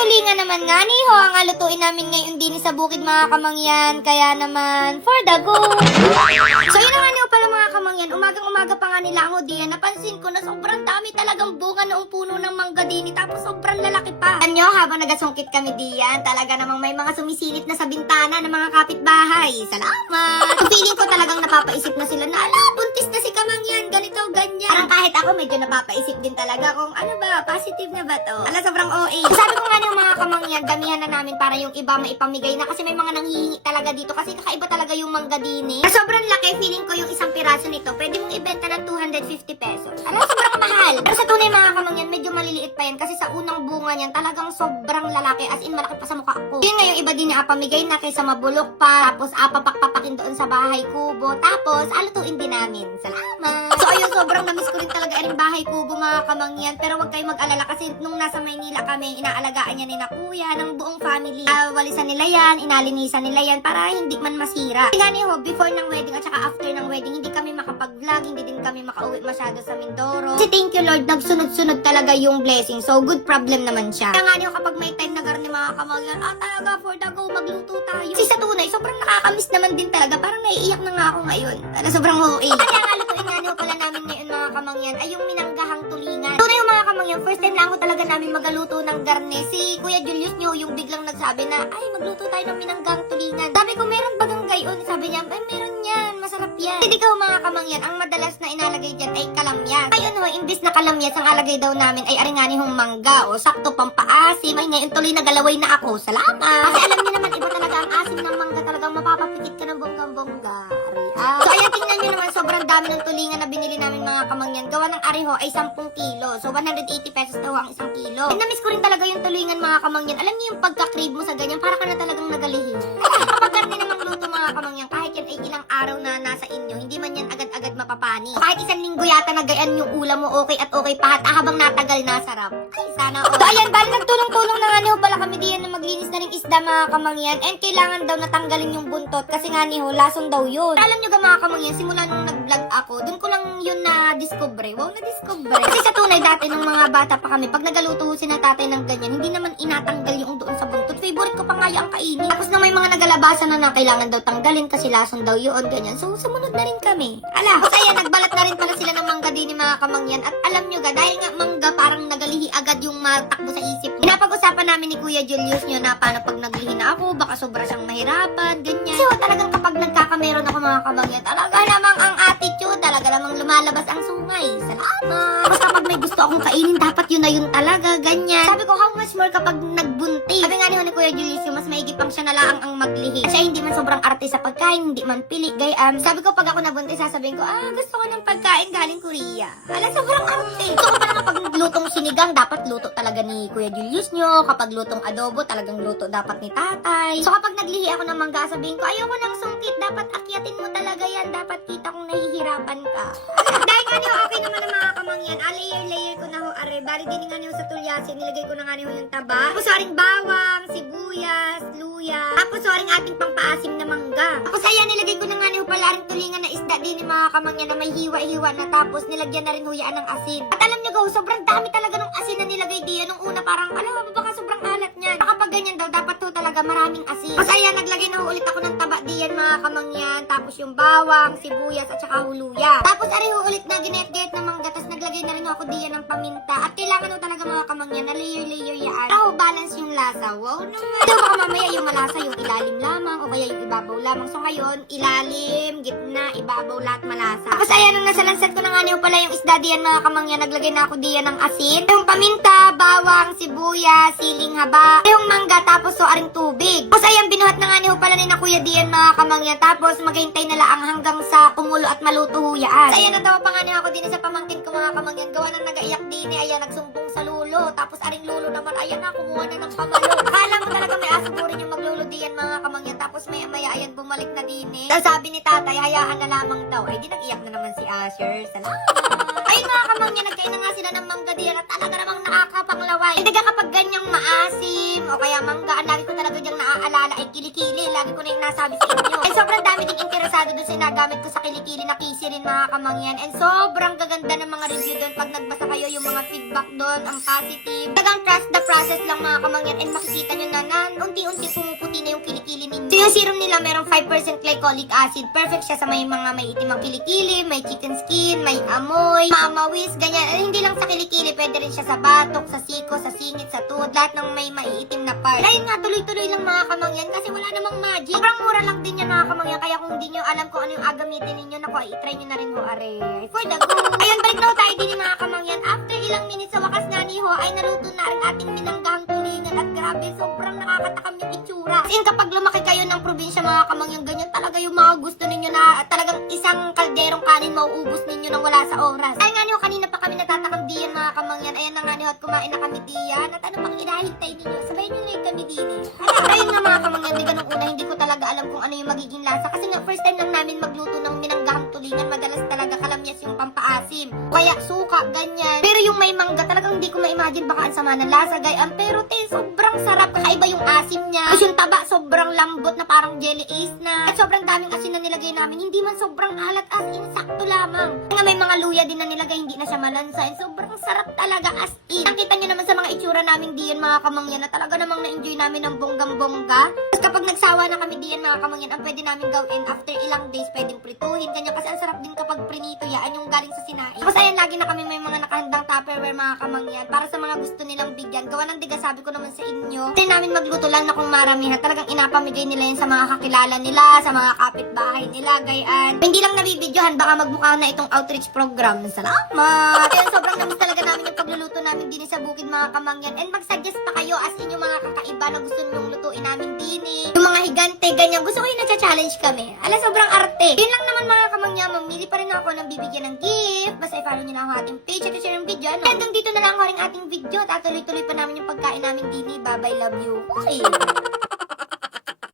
tulingan naman nga ni ho ang alutuin namin ngayon din sa bukid mga kamangyan. Kaya naman, for the go! So yun na nga niyo pala mga kamangyan, umagang-umaga pa nga nila ang diyan. Napansin ko na sobrang dami talagang bunga noong puno ng mangga dini, tapos sobrang lalaki pa. Anyo, habang nagasungkit kami diyan, talaga namang may mga sumisilip na sa bintana ng mga kapitbahay. Salamat! Feeling ko talagang napapaisip na sila na, ala, buntis na si kamangyan, ganito, ganyan. Parang kahit ako medyo napapaisip din talaga kung ano ba, positive na ba to? Ala, sobrang OA. Sabi ko nga ng mga kamangyan, damihan na namin para yung iba maipamigay na kasi may mga nanghihingi talaga dito kasi kakaiba talaga yung mangga dini. Na sobrang laki, feeling ko yung isang piraso nito, pwede mong ibenta ng 250 pesos. Ala, sobrang mahal. Pero sa tunay mga kamangyan, medyo maliliit pa yan kasi sa unang bunga niyan talagang sobrang lalaki, as in malaki pa sa mukha ko. Yun nga yung iba din na apamigay na kaysa mabulok pa, tapos apapak-papakin doon sa bahay kubo, tapos alutuin din namin. Salamat! So ayun, sobrang namiss ko rin talaga yung bahay kubo mga kamangyan, pero wag kayong mag-alala kasi nung nasa Maynila kami, inaalagaan niya ni na kuya ng buong family. Walisan nila yan, inalinisan nila yan para hindi man masira. Kaya ni ho, before ng wedding at saka after ng wedding, hindi kami makapag-vlog, hindi din kami makauwi masyado sa Mindoro. Kasi thank you Lord, nagsunod-sunod talaga yung blessing. So good problem naman siya. Kaya nga niyo kapag may time na garni mga kamangyan, talaga for the go, magluto tayo. Kasi sa tunay, sobrang nakakamiss naman din talaga. Parang naiiyak na nga ako ngayon. Sobrang OA. Kaya nga lutuin nga niyo pala namin ngayon mga kamangyan ay yung minanggahang tulingan. Tunay yung mga kamangyan, first time lang ako talaga namin magaluto ng garne. Si Kuya Julius nyo yung biglang nagsabi na, ay magluto tayo ng minanggang tulingan. Sabi ko, meron bagang gayon? Sabi niya, ay meron yan, masarap yan. Hindi ka mga kamangyan, ang madalas na inalagay dyan ay kalamyas. Ayun ho, imbis na kalamyas, ang alagay daw namin ay aringanihong mangga o sakto pampaasim. Ay ngayon tuloy na galaway na ako. Salamat! Kasi alam niyo naman, iba talaga ang asim ng mangga, talagang mapapapikit ka ng bonggang-bongga. So ayan, tingnan nyo naman, sobrang dami ng tulingan na binili namin mga kamangyan. Gawa ng ariho ay 10 kilo. So 180 pesos daw ang 1 kilo. And namiss ko rin talaga yung tulingan mga kamangyan. Alam niyo yung pagka-crave mo sa ganyan, para ka na talagang nagalihin. Kapag garni namang luto mga kamangyan, kahit yan ay ilang araw na nasa inyo, hindi man yan agad-agad mapapani. So, kahit isang linggo yata nagayan yung ulam mo, okay at okay pa, at habang natagal na sarap. Ay, sana all. So ayan, bali nagtulong-tulong na nga niyo pala kami diyan na maglinis na rin isda mga kamangyan. And kailangan daw natanggalin yung buntot kasi nga niyo, lason daw yun. Alam niyo ga mga kamangyan, simula nung nag-vlog ako, dun ko lang yun na-discover. Wow, na-discover. Kasi sa tunay dati nung mga bata pa kami, pag nagaluto si na tatay ng ganyan, hindi naman inatanggal yung doon sa buntot. Favorite ko pa nga yung kainin. Tapos na may mga nagalabasan na kailangan daw tanggalin kasi lason daw yun, ganyan. So, sumunod na rin kami. Ala, tapos ayan, nagbalat na rin pala sila ng mangga din ni mga kamangyan. At alam nyo ga, dahil nga mangga parang nagalihi agad yung matakbo sa isip. Pinapag-usapan namin ni Kuya Julius nyo na paano pag naglihi na ako, baka sobra siyang mahirapan, ganyan. So, talagang kapag nagkakameron ako mga kamangyan, talaga namang ang attitude, talaga namang lumalabas ang sungay. Salamat! Tapos kapag may gusto akong kainin, dapat yun na yun talaga, ganyan. Sabi ko, how much more kapag nagbuntis? Sabi nga ni Kuya Julius, mas maigipang siya na lang ang maglihi. Siya hindi man sobrang arte sa pagkain, hindi man pili, gayam. Sabi ko, pag ako nabuntis, sasabihin ko, gusto ko ng pagkain galing Korea. Ala, sobrang arte. Gusto ko pala kapag lutong sinigang, dapat luto talaga ni Kuya Julius nyo. Kapag lutong adobo, talagang luto dapat ni tatay. So kapag naglihi ako ng mangga, sabihin ko, ayoko ng sungkit, dapat akyatin mo talaga yan. Dapat kita kong nahihirapan ka. Dahil nga niyo, okay naman ang mga kamangyan. Layer ko na ho, are. Bali din nga niyo sa tulyasin, nilagay ko na nga niyo yung taba. Tapos aring bawang, sibuyas, luya. Tapos aring ating pampaasim na mangga. Tapos ayan, nilagay ko na nga niyo pala aring tulingan na isda din ni mga kamangyan na may hiwa-hiwa na, tapos nilagyan na rin huyaan ng asin. At alam niyo go, sobrang dami talaga ng asin na nilagay diyan. Nung una parang, alam, baka sobrang alat niyan. Kapag ganyan daw, dapat to talaga maraming asin. Tapos ayan, naglagay na ulit ako ng taba diyan mga kamangyan. Tapos yung bawang, sibuyas, at saka huluya. Tapos aring ulit na ginayat-gayat ng mangga. Tapos naglagay na rin ako diyan ng paminta. At kailangan talaga mga kamangyan na layer-layer yan. Para balance yung lasa. Wow naman. Ito baka mamaya yung malasa yung ilalim lamang o kaya yung ibabaw lamang. So ngayon, ilalim, gitna, ibabaw, lahat malasa. Tapos ayan, nung nasa lansat ko na nga niyo pala yung isda diyan mga kamangyan, naglagay na ako diyan ng asin. Yung paminta, bawang, sibuyas, siling haba, yung mangga, tapos so aring tubig. Tapos ayan, binuhat na nga niyo pala ni na kuya diyan mga kamangyan. Tapos maghintay na lang hanggang sa kumulo at maluto huyaan. So ayan, natawa pa nga niyo ako din sa pamangkin ko mga kamangyan. Gawa ng nagaiyak din ayan, nagsumbong sa lulo. Tapos aring lulo naman, ayan na, kumuha na ng pamalo. Kala mo talaga may aso po rin yung maglulo diyan mga kamangyan. Tapos maya ayan, bumalik na din Tapos sabi ni tatay, hayaan na lamang daw. Ay di nag-iyak na naman si Asher. Salamat! Ayun mga kamangyan, nagkain na nga sila ng mangga diyan at talaga namang nakakapanglaway. Hindi ka kapag ganyang maasim o kaya mangga, ang lagi ko talaga diyang naaalala ay kilikili. Lagi ko na yung nasabi sa inyo. And sobrang dami ding interesado doon sa nagamit ko sa kilikili na kisi rin mga kamangyan. And sobrang gaganda ng mga review doon pag nagbasa kayo yung mga feedback doon, ang positive. Tagang trust the process lang mga kamangyan. And yung serum nila merong 5% glycolic acid. Perfect siya sa may mga may itim ang kilikili, may chicken skin, may amoy, mamawis, ganyan. Hindi lang sa kilikili, pwede rin siya sa batok, sa siko, sa singit, sa tuhod, lahat ng may maiitim na part. Dahil nga, tuloy-tuloy lang mga kamangyan kasi wala namang magic. Sobrang mura lang din yan mga kamangyan, kaya kung hindi nyo alam kung ano yung agamitin ninyo, naku, i-try nyo na rin ho, are. For the go! Ayun, balik na ho tayo din mga kamangyan. After ilang minutes sa wakas nga ni ho, ay naluto na rin ating minanggahang tulingan at grabe, sobrang nakakatakam yung itsura. As in, kapag lumaki kayo ng probinsya mga kamangyan, ganyan talaga yung mga gusto ninyo na talagang isang kalderong kanin mauubos ninyo nang wala sa oras. Ay nga niyo, kanina pa kami natatakam diyan mga kamangyan. Ayan na nga niyo at kumain na kami diyan. At ano pang inahintay ninyo? Sabayin nyo na yung kami din eh. Ayun nga mga kamangyan, di ganun una, hindi ko talaga alam kung ano yung magiging lasa. Kasi nga first time lang namin magluto ng minanggahang tulingan. Madalas talaga kalamyas yung pampaasim. Kaya suka, ganyan. Pero yung may mangga, talagang hindi ko ma-imagine baka ang sama ng lasa, gayaan. Pero te, sobrang sarap. Kakaiba yung asim niya. Tapos yung taba, sobrang lambot na parang jelly ace na. At sobrang daming asin na nilagay namin. Hindi man sobrang alat, as in, sakto lamang. Nga may mga luya din na nilagay, hindi na siya malansa. And sobrang sarap talaga, as in. Nakita nyo naman sa mga itsura namin diyan mga kamangyan na talaga namang na-enjoy namin ng bonggang-bongga. Tapos kapag nagsawa na kami diyan mga kamangyan, ang pwede namin gawin after ilang days, pwedeng prituhin, ganyan. Kasi ang sarap din kapag prinito yan, yung galing sa sinain. Tapos ayan, lagi na kami may mga nakahandang Tupperware mga kamangyan para sa mga gusto nilang bigyan. Gawa ng diga, sabi ko naman sa inyo. Kasi namin magluto lang na kung maramihan. Talagang inapamigay nila yan sa mga kakilala nila, sa mga kapitbahay nila, gayaan. Hindi lang nabibidyohan, baka magmukha na itong outreach program. Salamat! Kaya sobrang namis talaga namin yung pagluluto namin din sa bukid mga kamangyan. And mag-suggest pa kayo as in yung mga kakaiba na gusto nyong lutuin namin din eh. Yung mga higante, ganyan. Gusto ko yung nagcha-challenge kami. Ala, sobrang arte. Yun lang naman mga kamangyan. Mamili pa rin ako ng bibigyan ng gift. Basta i-follow nyo lang ako ating page at i-share yung video. Ano? Hanggang dito na lang ako rin ating video. Tatuloy-tuloy pa namin yung pagkain namin din eh. Bye-bye, love you. Okay.